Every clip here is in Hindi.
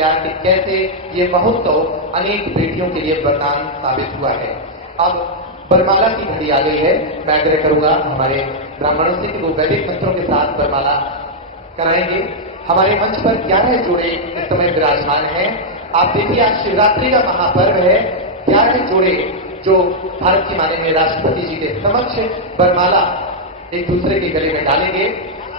गया कि कैसे ये महोत्सव अनेक बेटियों के लिए वरदान साबित हुआ है। अब वरमाला की घड़ी आ गई है। मैं आग्रह करूंगा हमारे ब्राह्मणों से कि वो वैदिक मंत्रों के साथ वरमाला कराएंगे। हमारे मंच पर 11 जोड़े इस समय विराजमान हैं। आप देखिए, आज शिवरात्रि का महापर्व है। 11 जोड़े जो भारत की माननीय राष्ट्रपति जी के समक्ष वरमाला एक दूसरे के गले में डालेंगे।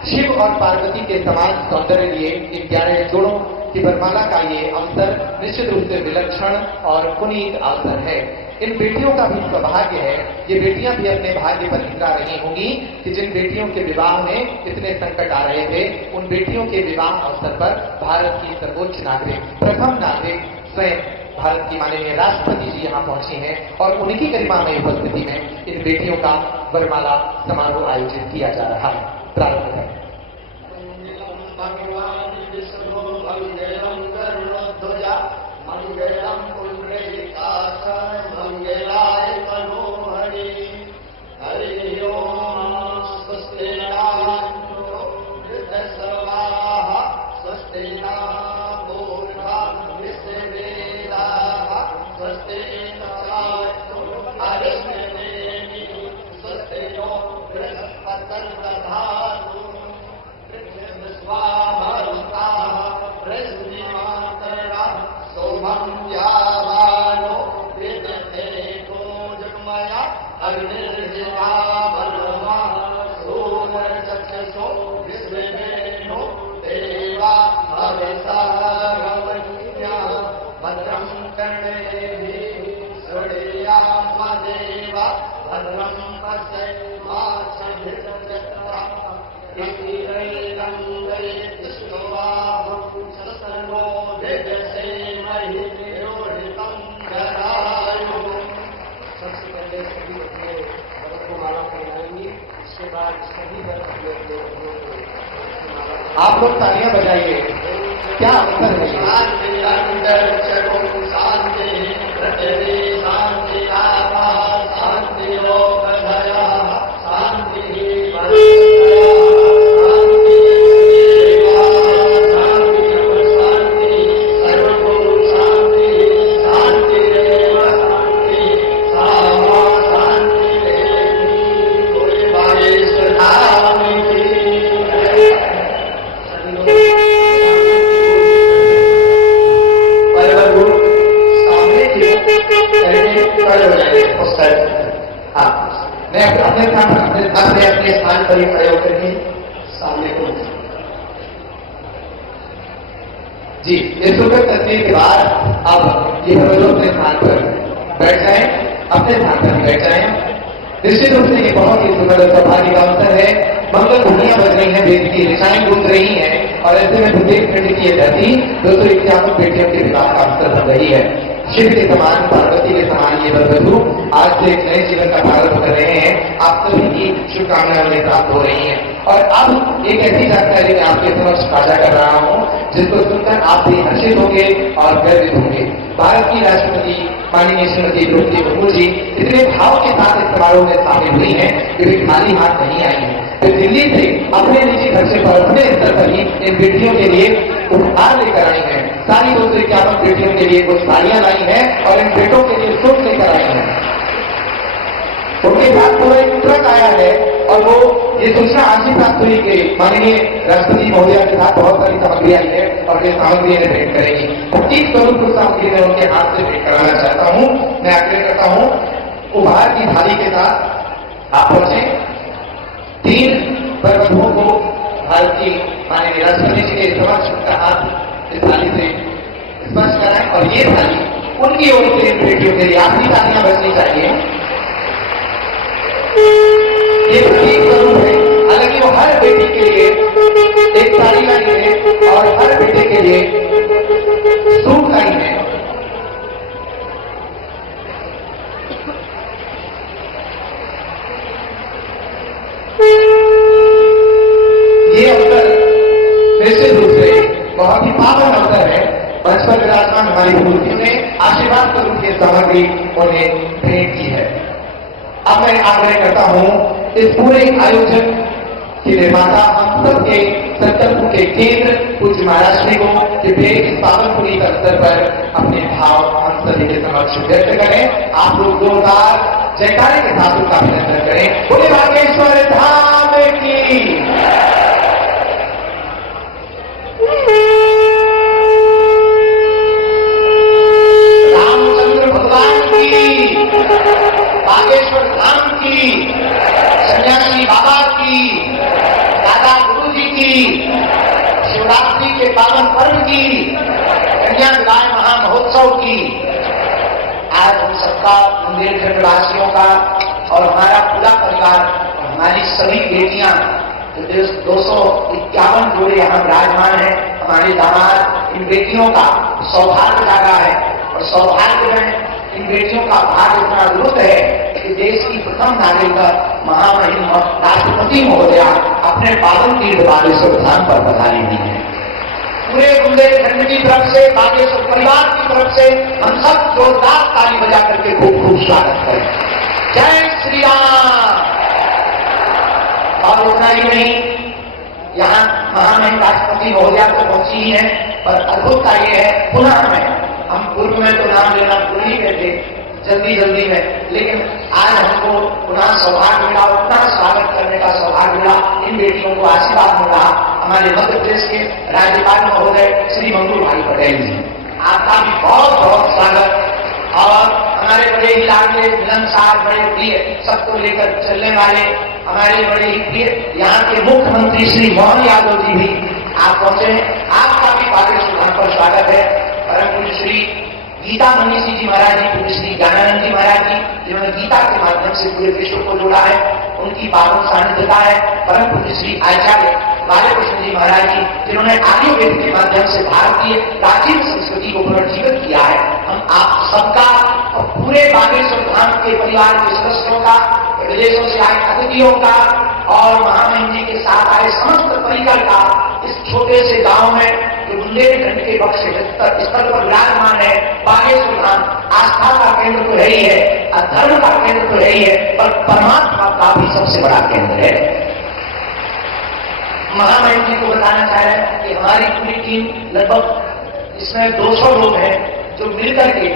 शिव और पार्वती के समान सौंदर्य लिए इन 11 जोड़ों की वरमाला का ये अवसर निश्चित रूप से विलक्षण और पुनीत अवसर है। इन बेटियों का भी सौभाग्य है, ये बेटियां भी अपने भाग्य पर इतरा रही होंगी कि जिन बेटियों के विवाह में इतने संकट आ रहे थे, उन बेटियों के विवाह अवसर पर भारत की सर्वोच्च नागरिक, प्रथम नागरिक स्वयं भारत की माननीय राष्ट्रपति जी यहाँ पहुंचे हैं और उनकी गरिमामय उपस्थिति में इन बेटियों का वरमाला समारोह आयोजित किया जा रहा है। प्रारंभ करें। आप लोग तालियां बजाइए, क्या अवसर है। अपने स्थान पर ही प्रयोग करके सामने को जी ये सुखद तस्वीर के बाद अब ये अपने स्थान पर बैठ जाएं, अपने स्थान पर बैठ जाएं। निश्चित रूप से ये बहुत ही सुखद सौभाग्य का अवसर है। मंगल ध्वनियां बज रही हैं, वेद की ऋचाएं गूंज रही हैं और ऐसे में बुंदेलखंड की ये धरती 251 बेटियों के विवाह का अवसर बन रही है। शिव के समान, पार्वती के समान ये वधू आज से एक नए जीवन का प्रारंभ कर रहे हैं। आप सभी की शुभकामनाएं उन्हें प्राप्त हो रही हैं। और अब एक ऐसी जानकारी मैं आपके समक्ष साझा कर रहा हूं जिसको सुनकर आप भी हर्षित होंगे और गर्वित होंगे। भारत की राष्ट्रपति माननीय श्रीमती द्रौपदी मुर्मू जी इतने भाव के साथ इस समारोह में शामिल हुई हैं कि वे खाली हाथ नहीं आई हैं। वे दिल्ली से अपने निजी खर्चे पर अपने स्तर पर ही इन बेटियों के लिए उपहार लेकर आई हैं। सारी 251 बेटियों के लिए कुछ साड़ियां लाई हैं और इन बेटों के लिए सूट लेकर आई हैं। उनके साथ पूरा एक ट्रक आया है और वो ये सूचना आज ही प्राप्त हुई कि माननीय राष्ट्रपति महोदया के साथ बहुत सारी सामग्री आई है और वे सामग्री इन्हें भेंट करेंगी। 25 करोड़ सामग्री मैं उनके हाथ से भेंट कराना चाहता हूं। मैं आग्रह करता हूं उपहार की थाली के साथ आप पहुंचे। 3 वधुओं को भारत की माननीय राष्ट्रपति जी के समक्ष उनका हाथ इस थाली से स्पर्श कराएं और ये थाली उनकी ओर से बेटियों के लिए आखिरी तालियां बजनी चाहिए। ये प्रतीक स्वरूप है। हालांकि वो हर बेटी के लिए एक साड़ी लाई है और हर बेटे के लिए सूट लाई है। ये अवसर निश्चित रूप से बहुत ही पावन अवसर है। मंच पर विराजमान हमारी मूर्तियों ने आशीर्वाद स्वरूप की सामग्री उन्हें भेंट की है। अब मैं आग्रह करता हूं इस पूरे आयोजन कि निर्माता हम सबके संकल्प के केंद्र पूज्य महाराज श्री को कि इस पावन पुरी के अवसर पर अपने भाव हम सभी के समक्ष व्यक्त करें। आप लोग जोरदार जयकारे के साथ उनका अभिनंदन करें। बोले बागेश्वर धाम की, रामचंद्र भगवान की, बागेश्वर धाम की, सन्यासी बाबा की, दादा गुरु जी की, शिवरात्रि के पावन पर्व की, कन्या विवाह महामहोत्सव की। आज हम सबका, बुंदेलखंड वासियों का और हमारा पूरा परिवार, हमारी सभी बेटियां, 251 जोड़े यहाँ विराजमान है, हमारे दामाद, इन बेटियों का सौभाग्य जागा है। और सौभाग्य में इन बेटियों का भाग्य इतना अद्भुत है कि देश की प्रथम नागरिक महामहिम राष्ट्रपति महोदया अपने पावन तीर्थ बागेश्वर धाम पर पधारी हुई है। पूरे बुंदेलखंड की तरफ से, बागेश्वर परिवार की तरफ से हम सब जोरदार ताली बजा करके खूब खूब स्वागत करें। जय श्री राम। और उतना ही नहीं, यहाँ महामहिम राष्ट्रपति महोदया तो पहुंची ही है, पर अद्भुतता ये है, पुनः हम पूर्व में तो नाम लेना भूल ही गए थे जल्दी जल्दी में, लेकिन आज हमको पुनः सौभाग्य मिला, पुनः स्वागत करने का सौभाग्य मिला। इन बेटियों को आशीर्वाद मिला हमारे मध्य प्रदेश के राज्यपाल महोदय श्री मंगू भाई पटेल जी, आपका भी बहुत बहुत स्वागत। और हमारे बड़े ही लाडले मिलनसार, बड़े प्रिय, सबको लेकर चलने वाले हमारे बड़े ही प्रिय यहाँ के मुख्यमंत्री श्री मोहन यादव जी भी आप पहुंचे हैं। आपका भी बागेश्वर धाम पर स्वागत है। परम पूज्य श्री गीता मनीषी जी महाराज जी, पूज्य श्री ज्ञानानंद जी महाराज जी, जिन्होंने गीता के माध्यम से पूरे विश्व को जोड़ा है, उनकी पावन सानिध्यता है। परम पूज्य श्री आचार्य बालकृष्ण जी महाराज जी, जिन्होंने आयुर्वेद के माध्यम से भारतीय प्राचीन संस्कृति को पुनर्जीवित किया है। हम आप सबका और पूरे बागेश्वर धाम के परिवार के सदस्यों का, विदेशों से आए अतिथियों का और महामहिम जी के साथ आए समस्त परिकर का इस छोटे से गांव में बुंदेलखंड के बक्स स्थल पर विराजमान है बागेश्वर धाम, आस्था का केंद्र तो है ही है, धर्म का केंद्र तो है ही है, पर परमात्मा का भी सबसे बड़ा केंद्र है। महामहिम जी को बताना चाह रहे हैं कि हमारी पूरी टीम लगभग इसमें 200 लोग हैं जो मिलकर के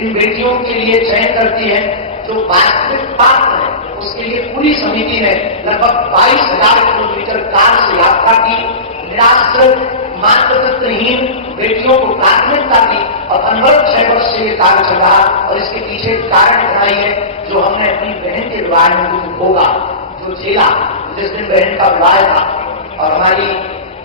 इन बेटियों के लिए चयन करती है। जो वास्तविक पात्र है उसके लिए पूरी समिति ने लगभग 22,000 किलोमीटर कार से यात्रा की, निराश्रित मातृत्वहीन बेटियों को प्राथमिकता दी और अनवरत 6 वर्ष से ये कार्य चल रहा। और इसके पीछे कारण बनाई है जो हमने अपनी बहन के विवाह में जो भोगा, जो झेला, जिस दिन बहन का विवाह था और हमारी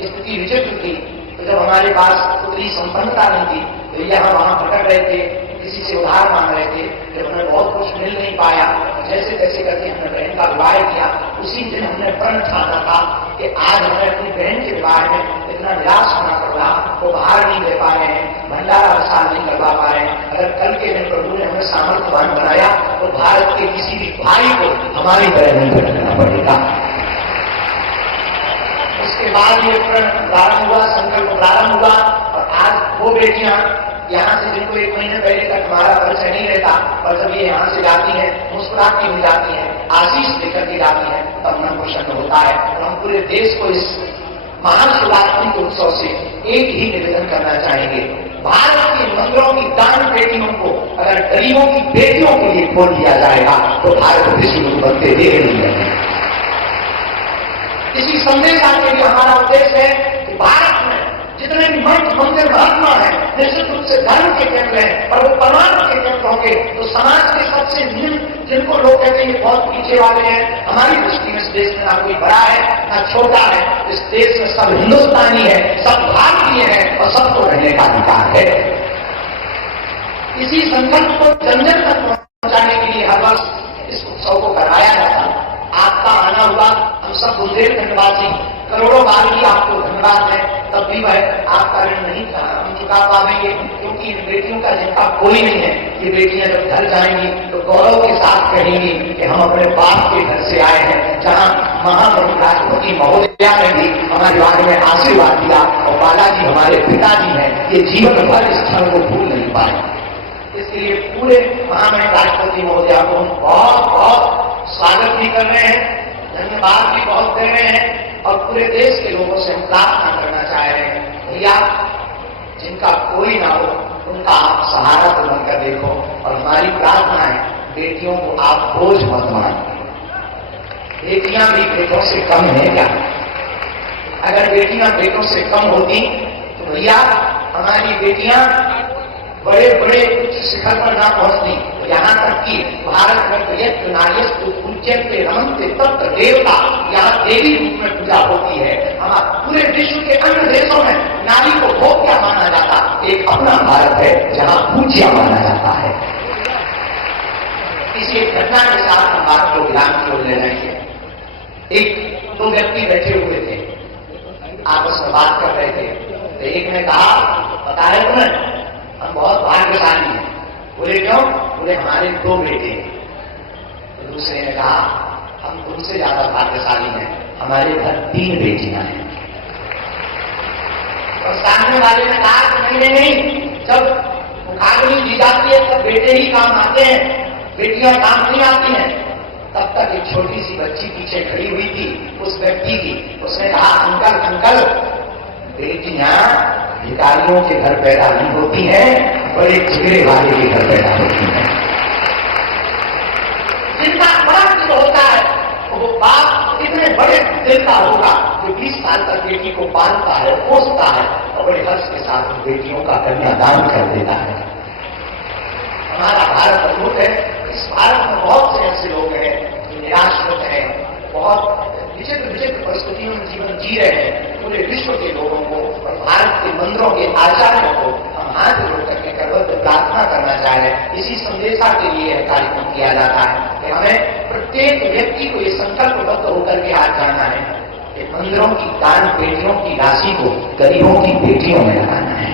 स्थिति विचित्र थी, तो जब हमारे पास उतनी संपन्नता नहीं थी तो यहाँ वहां भटक रहे थे, किसी से उधार मांग रहे थे, जब हमें बहुत कुछ मिल नहीं पाया, जैसे तैसे करके हमने बहन का विवाह किया। उसी दिन हमने प्रण ठाना था कि आज हमें अपनी बहन के विवाह में इतना निराश होना पड़ रहा, वो बाहर नहीं दे पा रहे हैं, भंडारा विशाल नहीं करवा पा रहे हैं। अगर कल के दिन प्रभु ने हमें सामर्थ्यवान बनाया तो भारत के किसी भी भाई को हमारी तरह नहीं भटकना पड़ेगा। उसके बाद ये प्रण प्रारंभ हुआ, संकल्प प्रारंभ हुआ और आज वो बेटियां यहाँ से, जिनको 1 महीने पहले तक हमारा परिचय नहीं रहता, और जब ये यहाँ से जाती है, मुस्कुराती हुई जाती है, आशीष लेकर के जाती है, तब मन प्रसन्न होता है। और हम पूरे देश को इस महान शिवरात्रि के उत्सव से एक ही निवेदन करना चाहेंगे, भारत के मंदिरों की दान पेटियों को अगर गरीबों की बेटियों के लिए खोल दिया जाएगा तो भारत विश्व गुरु बनते देर नहीं है। इसी संदेश के लिए हमारा उद्देश्य है कि भारत में जितने भी मठ मंदिर महात्मा है, निश्चित रूप से धर्म के केंद्र हैं, और वो परमात्मा के केंद्र होंगे तो समाज के सबसे निम्न, जिनको लोग कहते हैं बहुत पीछे वाले हैं, हमारी दृष्टि में इस देश में ना कोई बड़ा है ना छोटा है, इस देश में सब हिंदुस्तानी है, सब भारतीय है और सबको रहने का अधिकार है। इसी संकल्प को जन जन तक पहुंचाने के लिए हर वर्ष इस उत्सव को कराया जाता। आपका आना हुआ, हम सब बुंदेलखंडवासी करोड़ों बार भी आपको धन्यवाद है, तब भी वह आपका ऋण नहीं हम चुका पाएंगे, क्योंकि इन बेटियों का जिनका कोई नहीं है, ये बेटियां जब घर जाएंगी तो गौरव के साथ कहेंगी कि हम अपने बाप के घर से आए हैं, जहां महामहिम राष्ट्रपति महोदया ने भी हमारे बारे में आशीर्वाद दिया और बालाजी हमारे पिताजी हैं, ये जीवन भर इस क्षण को भूल नहीं पाए। इसलिए पूरे महामहिम राष्ट्रपति महोदया को हम बहुत बहुत स्वागत भी कर रहे हैं। धन्यवाद भी बहुत दे रहे हैं और पूरे देश के लोगों से हम प्रार्थना करना चाह रहे हैं, भैया जिनका कोई ना हो उनका आप सहारा तो बनकर देखो। और हमारी प्रार्थना है, बेटियों को आप बोझ मत मानिए। बेटियां भी बेटों से कम है क्या? अगर बेटियां बेटों से कम होती तो भैया हमारी बेटियां बड़े बड़े उच्च शिखर पर ना पहुंचती। यहां तक कि भारत में प्रयत्न नार्यस्तु पूज्यन्ते रमन्ते तत्र देवता, यहाँ देवी रूप में पूजा होती है। हमारे पूरे विश्व के अन्य देशों में नारी को भोग्य माना जाता, एक अपना भारत है जहां पूज्य माना जाता है। इसी एक घटना के साथ हम बात को विराम की ओर ले जाएंगे। एक दो व्यक्ति बैठे हुए थे, आपस में बात कर रहे थे, तो एक ने कहा, पता है तुम्हें हम बहुत भाग्यशाली हैं। बोले क्यों? बोले हमारे दो बेटे हैं। तो दूसरे ने कहा हम तुमसे ज्यादा भाग्यशाली हैं, हमारे घर 3 बेटियां हैं। और सामने वाले ने कहा कि नहीं नहीं, जब मुखाग्नि दी जाती है तब बेटे ही काम आते हैं, बेटियां काम नहीं आती हैं। तब तक एक छोटी सी बच्ची पीछे खड़ी हुई थी उस व्यक्ति की, उसने कहा अंकल अंकल, बेटियां भिखारियों के घर पैदा नहीं होती हैं, बड़े जिगरे वाले के घर पैदा होती हैं। जितना बड़ा दिल होता है वो बाप इतने बड़े दिल का होगा जो 20 साल तक बेटी को पालता है, पोसता है और बड़े हर्ष के साथ उन बेटियों का कन्यादान कर देता है। हमारा भारत अद्भुत है। इस भारत में बहुत से ऐसे लोग हैं जो निराश्रित हैं, बहुत विचित्र विचित्र परिस्थितियों में जीवन जी रहे हैं। पूरे विश्व के लोगों को और भारत के मंदिरों के आचार्यों को हम हाथ जोड़ करके करबद्ध प्रार्थना करना चाह रहे हैं। इसी संदेशा के लिए यह कार्यक्रम किया जाता है कि हमें प्रत्येक व्यक्ति को ये संकल्पबद्ध होकर के हाथ जाना है कि मंदिरों की दान पेटियों की राशि को गरीबों की बेटियों में लगाना है।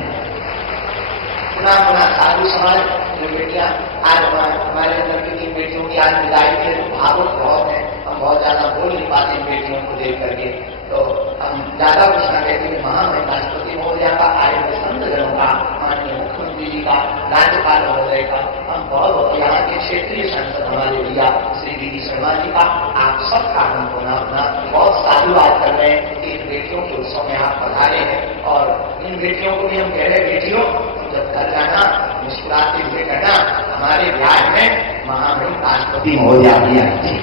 पुनः साधु समाज जो बेटियां आज हमारे अंदर की 3 बेटियों की आज विदाई के भावुक बहुत है, हम बहुत ज्यादा बोल नहीं पाते बेटियों को देख करके, तो हम ज्यादा कुछ ना कहते हैं। महामहिम राष्ट्रपति महोदया का, आर्य संतजनों का, माननीय मुख्यमंत्री जी का, राज्यपाल महोदय का, हम बहुत यहाँ के क्षेत्रीय सांसद हमारे भैया श्री वी शर्मा जी का, आप सबका हम अपना बहुत साधुवाद कर रहे हैं कि इन बेटियों के उत्सव में आप पधारे हैं। और इन बेटियों को भी हम कह रहे हैं, बेटियों जब घर जाना मुस्कुराते हुए कहना हमारे ब्याह में महामहिम राष्ट्रपति महोदया भी आई थी।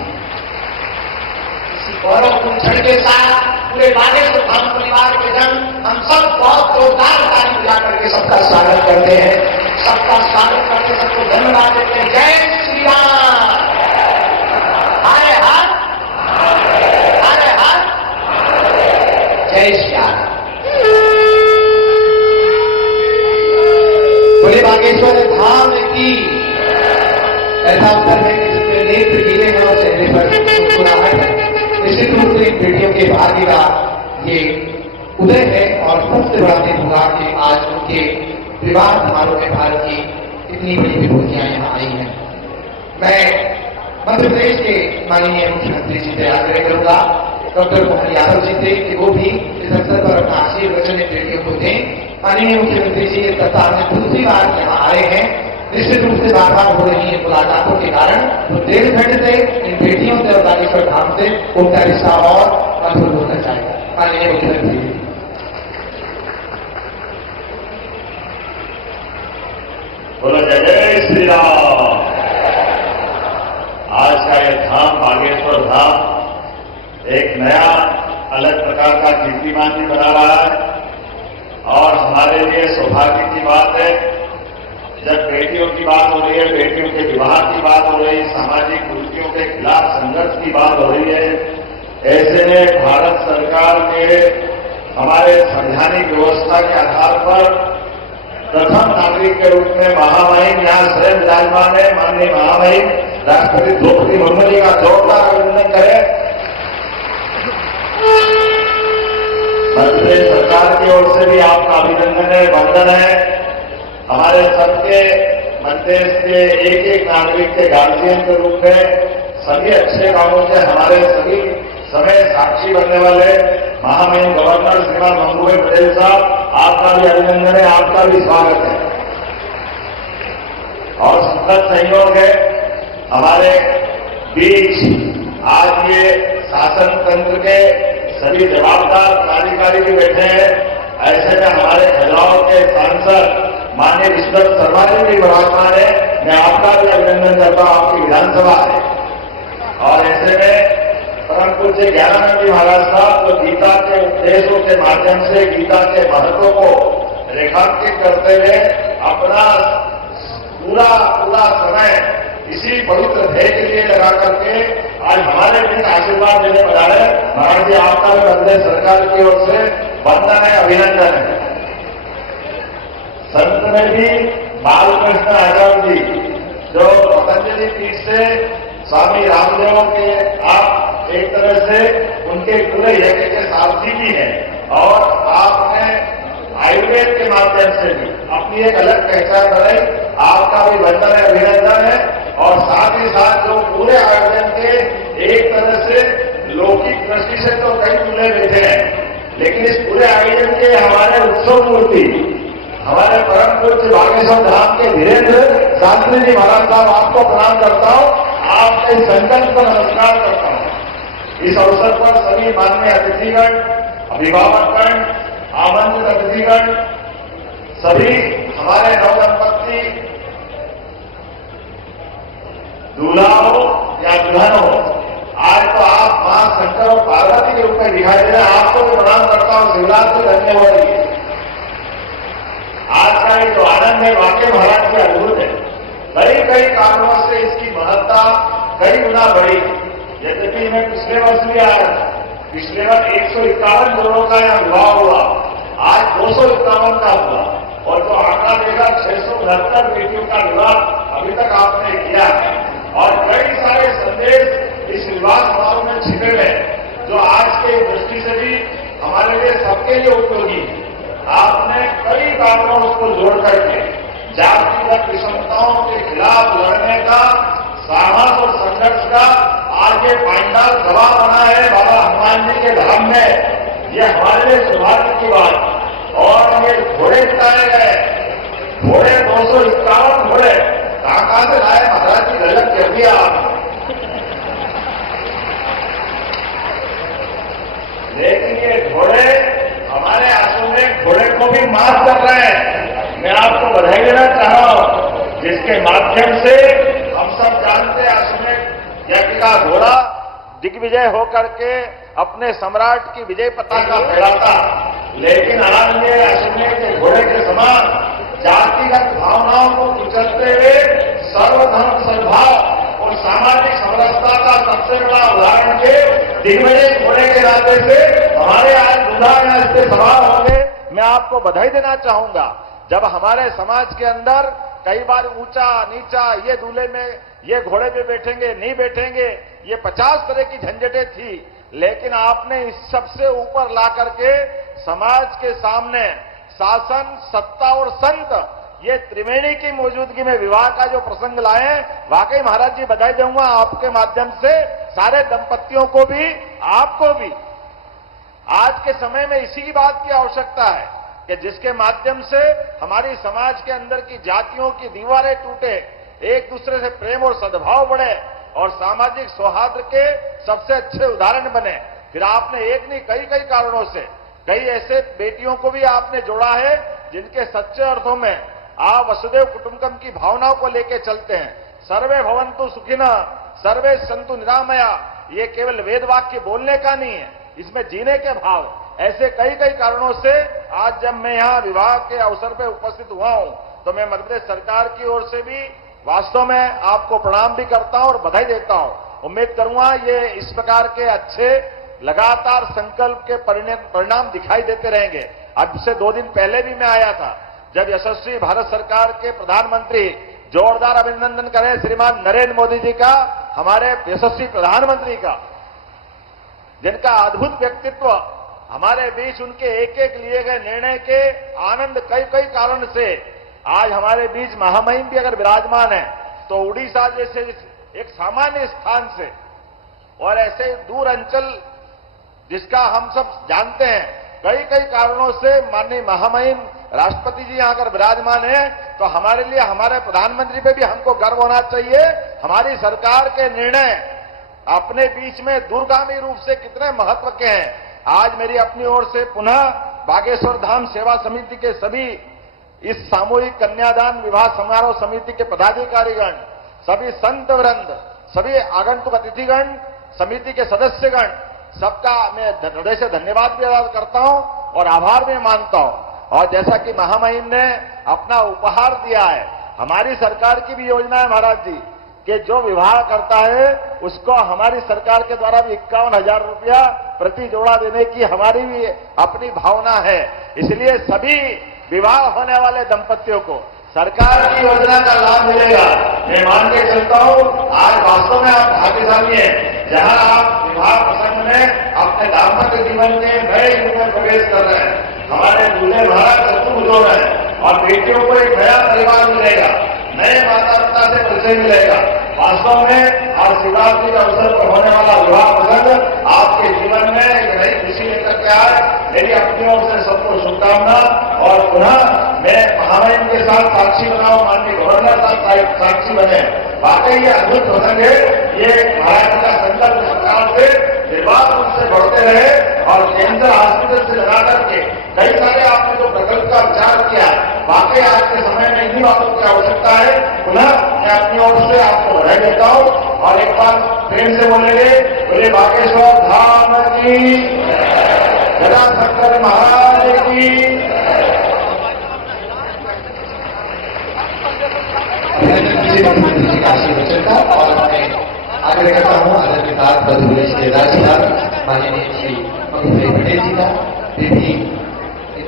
गौरवपूर्ण क्षण के साथ पूरे बागेश्वर धाम परिवार के जन हम सब बहुत जोरदार ताली बजा करके सबका स्वागत करते हैं, सबका स्वागत करके सबको धन्यवाद देते हैं। जय श्री राम। हरे हर हरे हर जय श्री राम। बोले बागेश्वर धाम की। ऐसा अवसर है कि जिसमें नेत्र गिरे हैं और चेहरे पर मुस्कुराहट है। निश्चित रूप से इन बेटियों के भाग्य का ये उदय है और सबसे बड़ा दिन होगा कि आज उनके विवाह समारोह में भारत की इतनी बड़ी विभूतियां यहाँ आई हैं। मैं मध्य प्रदेश के माननीय मुख्यमंत्री जी से आग्रह करूंगा, डॉक्टर मोहन यादव जी से, कि वो भी इस अवसर पर अपना आशीर्वचन इन बेटियों को दें। माननीय मुख्यमंत्री जी इस सप्ताह में दूसरी बार यहाँ आए हैं। निश्चित रूप से बार बार हो रही है मुलाकातों के कारण, तो 1.5 घंटे से इन बेटियों से और बागेश्वर धाम से उनका रिश्ता और मजबूत होना चाहिए। माननीय मुख्यमंत्री जी। बोलो जय श्री राम। आज का यह धाम बागेश्वर धाम एक नया अलग प्रकार का कीर्तिमान भी बना रहा है और हमारे लिए सौभाग्य की बात है जब बेटियों की बात हो रही है, बेटियों के विवाह की बात हो रही है, सामाजिक कुरीतियों के खिलाफ संघर्ष की बात हो रही है। ऐसे में भारत सरकार के हमारे संवैधानिक व्यवस्था के आधार पर प्रथम नागरिक के रूप में महामहिम यहाँ स्वयं विराजमान है। माननीय महामहिम राष्ट्रपति द्रौपदी मुर्मू जी का जोरदार अभिनंदन करें। मध्य प्रदेश सरकार की ओर से भी आपका अभिनंदन है, वंदन है। हमारे सबके मध्य प्रदेश के एक एक नागरिक के गार्जियन के रूप में सभी अच्छे कामों से हमारे सभी समय साक्षी बनने वाले महामहिम गवर्नर श्रीमान मंगूभाई पटेल साहब, आपका भी अभिनंदन है, आपका भी स्वागत है। और सुखद संयोग है हमारे बीच आज ये शासन तंत्र के सभी जवाबदार पदाधिकारी भी बैठे हैं। ऐसे में हमारे खजुराहो के सांसद माननीय विश्वनाथ शर्मा जी भी विराजमान है। मैं आपका भी अभिनंदन करता हूं, आपकी विधानसभा है। और ऐसे में परम पूज्य ज्ञानानंद जी महाराज साहब जो गीता के उपदेशों के माध्यम से गीता के महत्व को रेखांकित करते हुए अपना पूरा समय इसी पवित्र ध्येय के लिए लगा करके आज हमारे बीच आशीर्वाद देने पधारे। महाराज जी आपका भी बदले सरकार की ओर से वंदन है, अभिनंदन है। संत में भी बालकृष्ण आचार्य जी जो पतंजलि पीठ से स्वामी रामदेव के आप एक तरह से उनके पूरे यज्ञ के सारथी भी हैं और आपने आयुर्वेद के माध्यम से भी अपनी एक अलग पहचान बनाई। आपका भी वंदन है, अभिनंदन है। और साथ ही साथ जो पूरे आयोजन के एक तरह से लौकिक दृष्टि से तो कई दूल्हे बैठे हैं, लेकिन इस पूरे आयोजन के हमारे उत्सव मूर्ति हमारे परम पूज्य बागेश्वर धाम के धीरेन्द्र शास्त्री जी महाराज साहब आपको प्रणाम करता हूं, आपके संकल्प पर नमस्कार करता हूं। इस अवसर पर सभी माननीय अतिथिगण, अभिभावकगण, आमंत्रित अतिथिगण, सभी हमारे नवदंपति दूल्हा हो या दुल्हन हो, आज तो आप मां शंकर और पार्वती के रूप में दिखाई दे रहे हैं। आपको भी प्रणाम करता हूं, शिवरात्रि धन्य हो रही है। आज का ये जो आनंद है वाकई महाराज की अद्भुत है। कई कारणों से इसकी महत्ता कई गुना बढ़ी। यद्यपि मैं पिछले वर्ष भी आया था, पिछले वर्ष 151 जोड़ों का यहां विवाह हुआ, आज 251 का हुआ और जो आंकड़ा देगा 669 बेटियों का विवाह अभी तक आपने किया है। और कई सारे संदेश इस विवाह समारोह में छिपे हुए हैं जो आज के दृष्टि से भी हमारे लिए सबके लिए उपयोगी है। आपने कई कारणों उसको जोड़ करके जातिगत विषमताओं के खिलाफ लड़ने का साहस और संघर्ष का आज ये पांडाल गवाह बना है बाबा हनुमान जी के धाम में। ये हमारे लिए सौभाग्य की बात। और ये घोड़े जिताए गए, घोड़े 251 घोड़े कहां से लाए महाराज की गलत कर दिया आपने। लेकिन ये घोड़े हमारे आंसू में घोड़े को भी माफ कर रहे हैं। मैं आपको बधाई देना चाह रहा हूं, जिसके माध्यम से हम सब जानते हैं अश्वमेध यज्ञ का घोड़ा दिग्विजय होकर के अपने सम्राट की विजय पताका फहराता। लेकिन आज ये अश्वमेध के घोड़े के समान जातिगत भावनाओं को कुचलते हुए सर्वधर्म सद्भाव और सामाजिक समरसता का सबसे बड़ा उदाहरण के दिग्विजय घोड़े के नाते से हमारे आज बुधा इस पे सवाल होंगे। मैं आपको बधाई देना चाहूंगा। जब हमारे समाज के अंदर कई बार ऊंचा नीचा, ये दूल्हे में ये घोड़े पे बैठेंगे नहीं बैठेंगे, ये 50 तरह की झंझटें थी, लेकिन आपने इस सबसे ऊपर ला करके समाज के सामने शासन, सत्ता और संत, ये त्रिवेणी की मौजूदगी में विवाह का जो प्रसंग लाए, वाकई महाराज जी बधाई दूंगा आपके माध्यम से सारे दंपतियों को भी, आपको भी। आज के समय में इसी की बात की आवश्यकता है कि जिसके माध्यम से हमारी समाज के अंदर की जातियों की दीवारें टूटे, एक दूसरे से प्रेम और सद्भाव बढ़े और सामाजिक सौहार्द के सबसे अच्छे उदाहरण बने। फिर आपने एक नहीं कई कारणों से कई ऐसे बेटियों को भी आपने जोड़ा है जिनके सच्चे अर्थों में आप वसुदेव कुटुंबकम की भावनाओं को लेकर चलते हैं। सर्वे भवन्तु सुखिनः, सर्वे सन्तु निरामया, ये केवल वेद वाक्य बोलने का नहीं है, इसमें जीने के भाव। ऐसे कई कारणों से आज जब मैं यहां विवाह के अवसर पर उपस्थित हुआ हूं तो मैं मध्य प्रदेश सरकार की ओर से भी वास्तव में आपको प्रणाम भी करता हूं और बधाई देता हूं। उम्मीद करूंगा ये इस प्रकार के अच्छे लगातार संकल्प के परिणाम दिखाई देते रहेंगे। अब से 2 दिन पहले भी मैं आया था जब यशस्वी भारत सरकार के प्रधानमंत्री, जोरदार अभिनंदन करें श्रीमान नरेंद्र मोदी जी का, हमारे यशस्वी प्रधानमंत्री का, जिनका अद्भुत व्यक्तित्व, हमारे बीच उनके एक लिए गए निर्णय के आनंद कई कारण से आज हमारे बीच महामहिम भी अगर विराजमान है तो उड़ीसा जैसे एक सामान्य स्थान से और ऐसे दूर अंचल जिसका हम सब जानते हैं, कई कारणों से माननीय महामहिम राष्ट्रपति जी यहां अगर विराजमान है तो हमारे लिए, हमारे प्रधानमंत्री पे भी हमको गर्व होना चाहिए। हमारी सरकार के निर्णय अपने बीच में दूरगामी रूप से कितने महत्व के हैं। आज मेरी अपनी ओर से पुनः बागेश्वर धाम सेवा समिति के सभी इस सामूहिक कन्यादान विवाह समारोह समिति के पदाधिकारीगण, सभी संत वृंद, सभी आगंतुक अतिथिगण, समिति के सदस्यगण, सबका मैं हृदय से धन्यवाद भी अदा करता हूं और आभार भी मानता हूं। और जैसा कि महामहिम ने अपना उपहार दिया है, हमारी सरकार की भी योजना है महाराज जी कि जो विवाह करता है उसको हमारी सरकार के द्वारा भी 51,000 रुपया प्रति जोड़ा देने की हमारी भी अपनी भावना है। इसलिए सभी विवाह होने वाले दंपतियों को सरकार की योजना का लाभ मिलेगा। मैं मान के चलता हूं आज वास्तव में आप भाग्यशाली हैं, जहां आप विवाह प्रसंग में अपने दाम्पत्य जीवन के नए युग में प्रवेश कर रहे हैं। हमारे दूल्हे महाराज चतुर्भुज हो रहे हैं और बेटियों को एक नया परिवार मिलेगा, नए माता पिता से परिचय मिलेगा। वास्तव में आज शिवरात्रि के अवसर पर होने वाला विवाह प्रसंग आपके जीवन में एक नई खुशी लेकर के आए। मेरी अपनी ओर से सबको शुभकामना और पुनः मैं महामहिम के साथ साक्षी बनाऊं, माननीय गवर्नर साहब साक्षी बने। वाकई ये अद्भुत प्रसंग है। ये महाराज का संकल्प सरकार से निर्बाध रूप से बढ़ते रहे और कैंसर हॉस्पिटल से लगा करके कई सारे आपने जो प्रकल्प का विचार किया, वाकई आज के समय में इन्हीं बातों की आवश्यकता है। पुनः मैं अपनी ओर से आपको बधाई देता हूं और एक बार प्रेम से बोलेंगे, बोले बागेश्वर धाम की, गदा शंकर महाराज की। और मैं आग्रह करता हूँ आदर के साथ बधुए केदार माननीय श्री मधुभाई पटेल जी का बेटी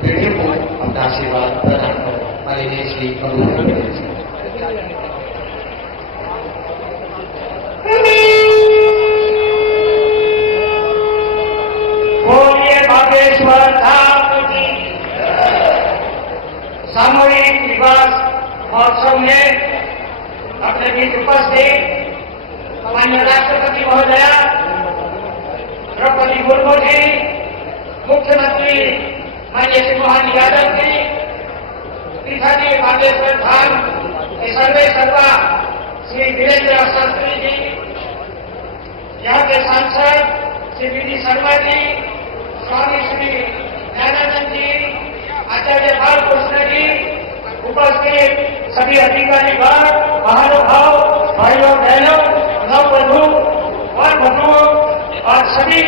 बेटियों को अपना आशीर्वाद प्रदान कर माननीय श्री मधुभाई पटेल जी। बोलिए बागेश्वर धाम की। सामूहिक विवाह महोत्सव में अपने बीच उपस्थित माननीय राष्ट्रपति महोदया द्रौपदी मुर्मू जी, मुख्यमंत्री माननीय श्री मोहन यादव जी, पीठाधीश बागेश्वर धाम के सर्वे सर्वा श्री वीरेंद्र शास्त्री जी, यहाँ के सांसद श्री वी शर्मा जी, स्वामी श्री दयानंद जी, आचार्य बालकृष्ण जी, उपस्थित सभी अधिकारीगण, महानुभाव, भाइयों बहनों, नववधू और वधुओं और सभी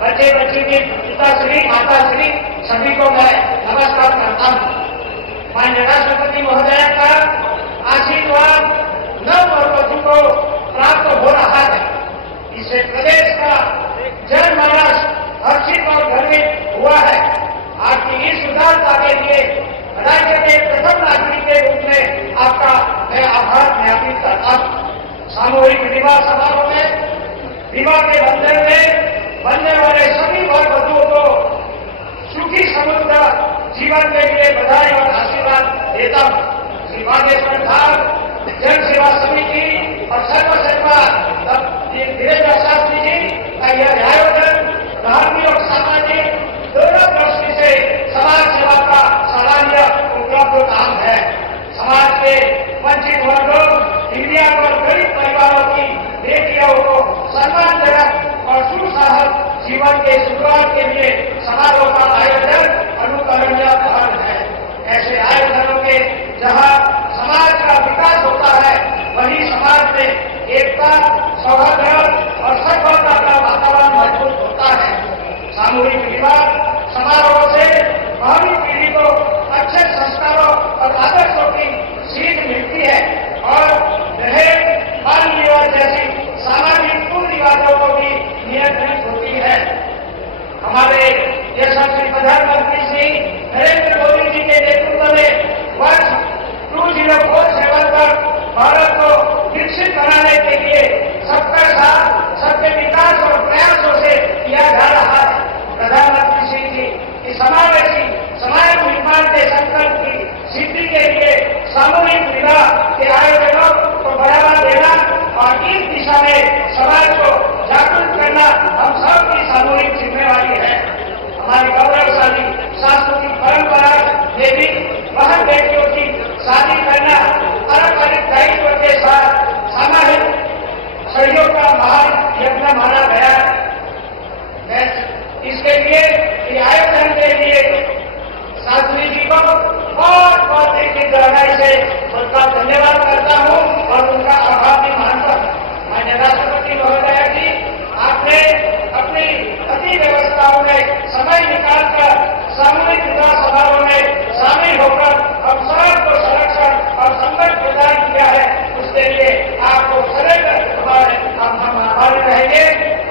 बच्चे बच्ची के पिताश्री माताश्री, सभी को मैं नमस्कार करता हूँ। माननीय राष्ट्रपति महोदय का आशीर्वाद नव और वधु को प्राप्त हो रहा है। इससे प्रदेश का जनमानस हर्षित और गर्वित हुआ है। आपकी इस उदारता के लिए राज्य के प्रथम नागरिक के रूप में आपका मैं आभार ज्ञापित करता हूं। सामूहिक विवाह समारोह में विवाह के बंधन में बनने वाले सभी वर वधुओं को सुखी समृद्ध जीवन के लिए बधाई और आशीर्वाद देता हूं। श्री बागेश्वर धाम जन सेवा समिति और सर्वसेवा वीरेंद्र शास्त्री जी का यह आयोजन धार्मिक और सामाजिक दोनों दृष्टि से समाज सेवा का सराहनीय उपलब्ध काम है। समाज के वंचित वर्गों, दिव्यांग और गरीब परिवारों की बेटियों को सम्मानजनक और सुसाहस जीवन के शुरुआत के लिए समारोह का आयोजन अनुकरणीय पहल है। ऐसे आयोजनों के जहां समाज का विकास होता है, वहीं समाज में एकता, सौहार्द और सद्भावना का वातावरण मजबूत होता है। सामूहिक विवाह समारोह से भावी पीढ़ी को अच्छे संस्कारों और आदर्शों की सीख मिलती है और दहेज, बाल विवाह जैसी सामाजिक कुरीतियों को भी नियंत्रित होती है। हमारे यशस्वी प्रधानमंत्री श्री नरेंद्र मोदी जी के नेतृत्व में वर्ष 2047 तक भारत को विकसित बनाने के लिए सबका साथ, सबके विकास और प्रयासों से किया जा रहा है। प्रधानमंत्री श्री जी की समावेशी समाज निर्माण के संकल्प की सिद्धि के लिए सामूहिक विवाह के आयोजनों को बढ़ावा देना और इस दिशा में समाज को जागरूक करना हम सबकी सामूहिक जिम्मेवारी है। हमारी गौरवशाली सांस्कृतिक परंपरा में भी बहन बेटियों की शादी करना पारंपरिक दायित्व के साथ सामाजिक सहयोग का महान उनका धन्यवाद करता हूं और उनका आभार भी मानता हूं। माननीय राष्ट्रपति महोदय जी, आपने अपनी सभी व्यवस्थाओं में समय निकालकर सामूहिक विवाह सभाओं में शामिल होकर हम सबको संरक्षण और संबंध प्रदान किया है, उसके लिए आपको सदैव हम आभारी रहेंगे।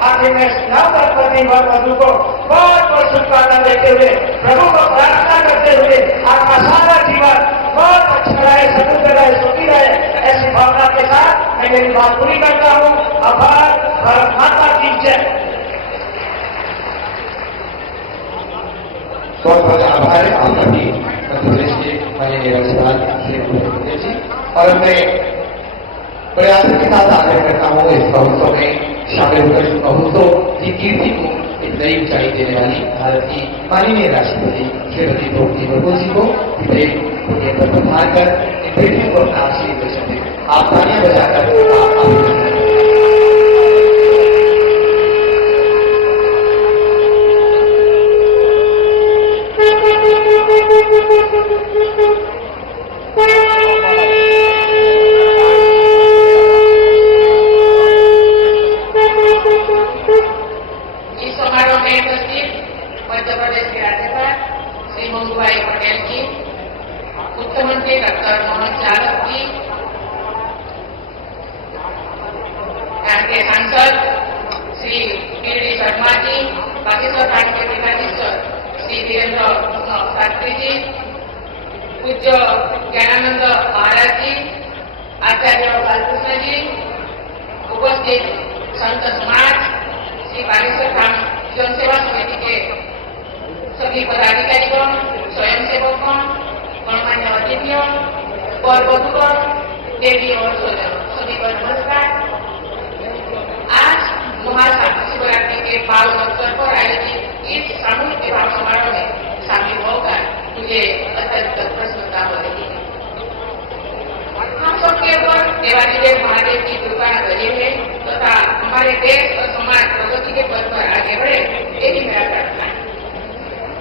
आखिर में नवदंपति वर वधु को बहुत बहुत शुभकामना देते हुए, प्रभु को प्रार्थना करते हुए आपका सारा जीवन बहुत अच्छा रहे, समृद्ध रहे, सुखी रहे, ऐसी भावना के साथ मैं मेरी बात पूरी करता हूं। आभार। भारत माता की जय। बहुत बहुत आभार है आपका भी मध्य प्रदेश के माननीय राज्यपाल श्री भूपेश जी। और मैं प्रयास के साथ आग्रह करता हूँ इस महोत्सव में शामिल होकर महोत्सव की कीर्ति को एक नई ऊंचाई देने वाली भारत की माननीय राष्ट्रपति श्रीमती द्रौपदी मुर्मू जी को उन्हें पर प्रधान कर इन बेटियों को अपना आशीर्वाद दर्शन दें। आप तालियां बजाकर अभिनंदन करें। मध्य प्रदेश के राज्यपाल श्री मंगूभाई पटेल जी, मुख्यमंत्री डॉक्टर मोहन यादव जी, यहाँ के सांसद श्री पीडी शर्मा जी, बागेश्वर खान के जिलाधीश श्री वीरेंद्र शास्त्री जी, पूज्य ज्ञानानंद महाराज जी, आचार्य बालकृष्ण जी, उपस्थित संत समाज, श्री बागेश्वर खान जनसेवा समिति के सभी पदाधिकारीगण, स्वयंसेवकगण, गणमान्य अतिथियों और बधुगण, देवी और स्वजन, सभी को नमस्कार। आज महाशिवरात्रि के पावन अवसर पर आयोजित इस सामूहिक विवाह समारोह में शामिल होकर मुझे अत्यंत प्रसन्नता हो रही है। हम सबके ऊपर देवादिदेव महादेव की कृपा बनी है तथा हमारे देश और समाज प्रगति के पथ पर आगे बढ़े, यही मेरा प्रार्थना है।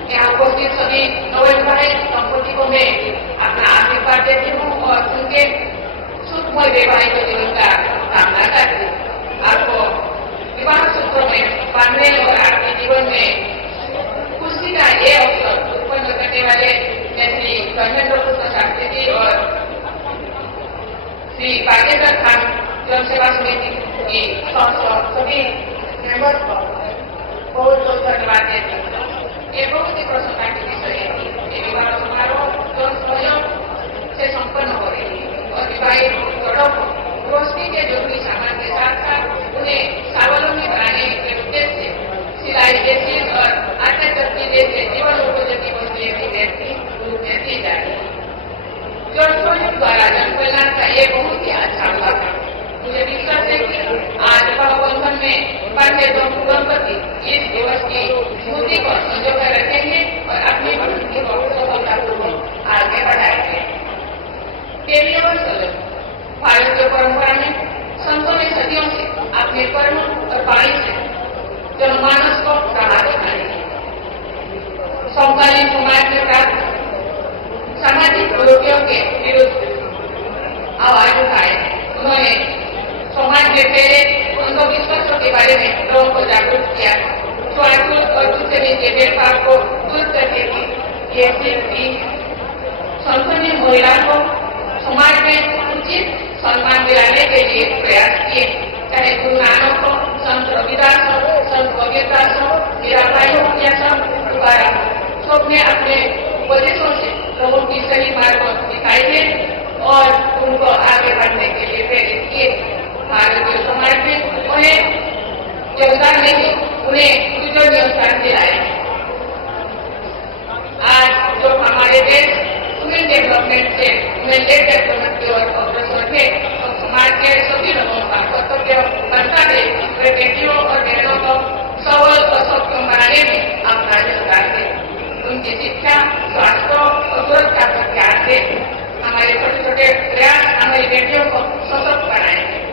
यहाँ उपस्थित सभी नवविवाहित दंपति को मैं अपना आशीर्वाद देती हूँ और उनके सुखमय वैवाहिक जीवन का कामना करती हूँ। आपको विवाह सूत्र में बांधने और आपके जीवन में खुशी का ये अवसर उत्पन्न करने वाले श्री धर्मेंद्र कृष्ण शास्त्री जी और श्री बागेश्वर खान जनसेवा समिति की सभी मेंबर्स को बहुत बहुत धन्यवाद देती हूँ। ये बहुत ही प्रसन्नता की विषय है। ये विवाह समारोह जो सहयोग से संपन्न हो रही है और विवाहित जोड़ों को रोशनी के जरूरी सामान के साथ साथ उन्हें स्वावलंबी बनाने के उद्देश्य से सिलाई जैसी और आटा चक्की जैसे जीवन उपयोगी वस्तुएं की दी जा रही है। जो सहयोग द्वारा जन कल्याण का ये बहुत ही अच्छा हुआ था। मुझे विश्वास है कि आज विवाह बंधन में बांधे दंपति इस दिवस की स्मृति को संजोकर रखेंगे और अपनी प्रकृति को सफलतापूर्वक आगे बढ़ाएंगे। देवी और स्वजन, भारतीय परंपरा में संतों ने सदियों से अपने कर्म और वाणी से जनमानस को राह दिखाई है। समकालीन समाज में प्राप्त सामाजिक कुरीतियों के विरुद्ध आवाज उठाए। उन्होंने समाज में फैले अंधविश्वासों के बारे में लोगों को जागरूक किया। छुआछूत और दूसरे के भेदभाव को दूर करने की ये सीख दी। संतों ने महिलाओं को समाज में उचित सम्मान दिलाने के लिए प्रयास किए। चाहे गुरु नानक हो, संत रविदास हो, संत कबीरदास हो, मीराबाई हो या संत तुकाराम हो, सबने अपने उपदेशों से लोगों की सही मार्ग दिखाई है और उनको आगे बढ़ने के लिए प्रेरित किए। भारतीय समाज में उन्हें योगदान नहीं, उन्हें पूजनीय स्थान दिलाए। आज जो हमारे देश वुमेन डेवलपमेंट से वुमेन लेड डेवलपमेंट की ओर अग्रसर थे, तो समाज के सभी लोगों का कर्तव्य बनता है वे बेटियों और बहनों को सबल और सक्षम बनाने में अपना योगदान दें। उनकी शिक्षा, स्वास्थ्य और सुरक्षा पर ध्यान दें। हमारे छोटे छोटे प्रयास हमारी बेटियों को सशक्त बनाएंगे।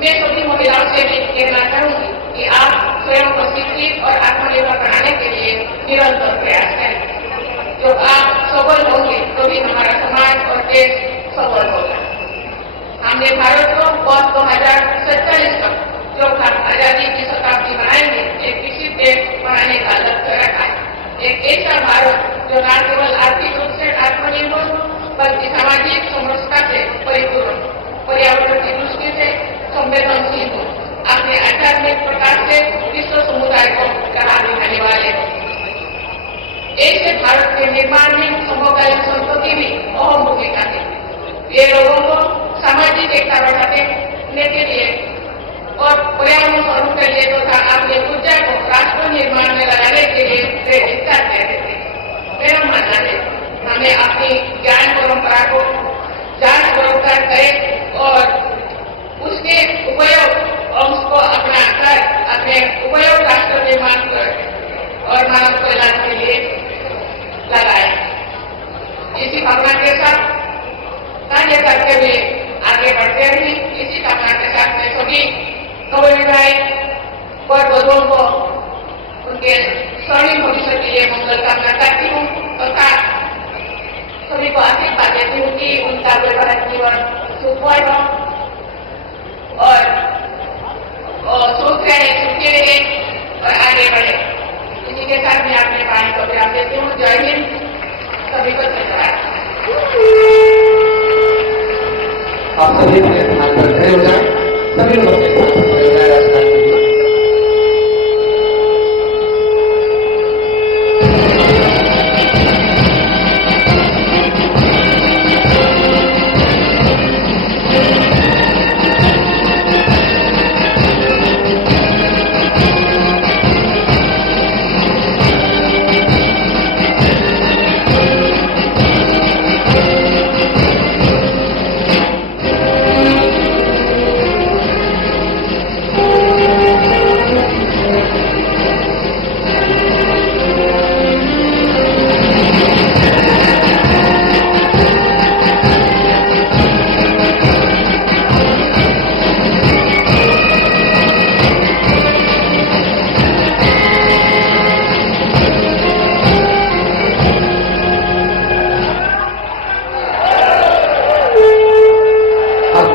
मैं सभी महिलाओं से भी कहना चाहूंगी कि आप स्वयं को शिक्षित और आत्मनिर्भर बनाने के लिए निरंतर प्रयास करें। जो आप सबल होंगे तभी हमारा समाज और देश सफल होगा। हमने भारत को वर्ष 2047 तक जो आजादी की शताब्दी बनाएंगे, एक विकसित देश बनाने का लक्ष्य रखा है। एक ऐसा भारत जो न केवल आर्थिक रूप से आत्मनिर्भर हो, बल्कि सामाजिक समरसता से परिपूर्ण, पर्यावरण की दृष्टि से संवेदनशील हो, अपने आध्यात्मिक प्रकार से विश्व समुदाय को कहा दिखाने वाले हो। ऐसे भारत के निर्माण में समकालीन संस्कृति भी अहम भूमिका है। ये लोगों को सामाजिक एकता बढ़ाने के लिए और पर्यावरण संरक्षण के लिए तथा अपनी ऊर्जा को राष्ट्र निर्माण में लगाने के लिए प्रेरित करते रहते हैं। मेरा मानना है हमें अपनी ज्ञान परंपरा को जांच पड़ताल करें और उसके उपयोग अंश को अपना कर अपने उपयोग राष्ट्र निर्माण कर और मानव कल्याण के लिए लगाए। इसी भावना के साथ कार्य करते हुए आगे बढ़ते हैं। इसी कामना के साथ मैं सभी नवविवाही वर वधुओं को उनके स्वर्णिम भविष्य के लिए मंगल कामना करती हूँ तथा सभी को आशीर्वाद देती हूँ कि उनका वैवाहिक जीवन सुखमय हो और सुख रहे, सुखी रहे और आगे बढ़े। इसी के साथ मैं अपने वाणी को विराम देती हूँ। जय हिंद, सभी को धन्यवाद। आप सभी अपने स्थान पर खड़े हो जाएं। सभी लोग अपने स्थान पर खड़े हो जाएं। राजस्थान के लिए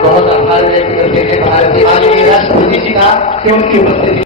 बहुत आभार व्यक्त करते हैं भारत के माननीय राष्ट्रपति जी का कि उनकी उपस्थिति